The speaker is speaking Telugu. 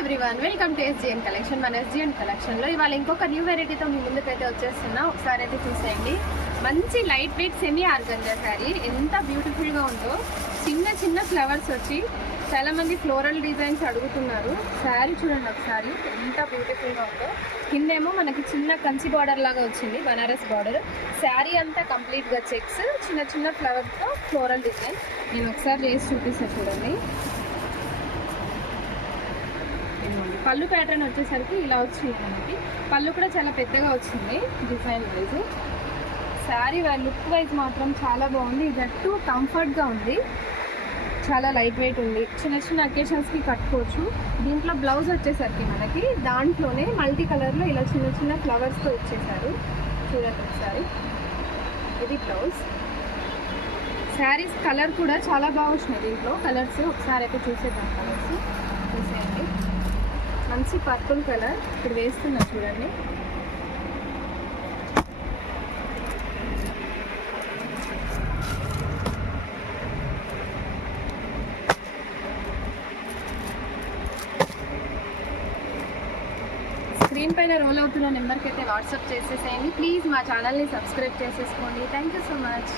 Everyone, welcome to ఎస్జిఎన్ collection. మన ఎస్జిఎన్ కలెక్షన్లో ఇవాళ ఇంకొక న్యూ వెరైటీతో మీ ముందుకైతే వచ్చేస్తున్నా. ఒకసారి అయితే చూసేయండి. మంచి light weight semi organza sari ఎంత బ్యూటిఫుల్గా ఉందో. చిన్న చిన్న ఫ్లవర్స్ వచ్చి చాలామంది ఫ్లోరల్ డిజైన్స్ అడుగుతున్నారు. శారీ చూడండి ఒకసారి ఎంత బ్యూటిఫుల్గా ఉందో. కిందేమో మనకి చిన్న కంచి బార్డర్ లాగా వచ్చింది, బనారస్ బార్డర్. శారీ అంతా కంప్లీట్గా చెక్స్, చిన్న చిన్న ఫ్లవర్స్తో ఫ్లోరల్ డిజైన్. నేను ఒకసారి చేసి చూపిస్తాను చూడండి. పళ్ళు ప్యాటర్న్ వచ్చేసరికి ఇలా వచ్చింది మనకి. పళ్ళు కూడా చాలా పెద్దగా వచ్చింది design wise. Sari look wise మాత్రం చాలా బాగుంది. జట్టు కంఫర్ట్గా ఉంది, చాలా లైట్ వెయిట్ ఉంది. చిన్న చిన్న అకేషన్స్కి కట్టుకోవచ్చు. దీంట్లో బ్లౌజ్ వచ్చేసరికి మనకి దాంట్లోనే మల్టీ కలర్లో ఇలా చిన్న చిన్న ఫ్లవర్స్తో ఇచ్చేసారు. చూడండి ఒకసారి, ఇది బ్లౌజ్. శారీస్ కలర్ కూడా చాలా బాగా వచ్చినాయి దీంట్లో. కలర్స్ ఒకసారి అయితే చూసేద్దాం. కలర్స్ చూసేయండి. మంచి పర్పుల్ కలర్ ఇప్పుడు వేస్తున్నా చూడండి. స్క్రీన్ పైన రోల్ అవుతున్న నెంబర్కి అయితే వాట్సాప్ చేసేసేయండి. ప్లీజ్ మా ఛానల్ని సబ్స్క్రైబ్ చేసేసుకోండి. Thank you so much.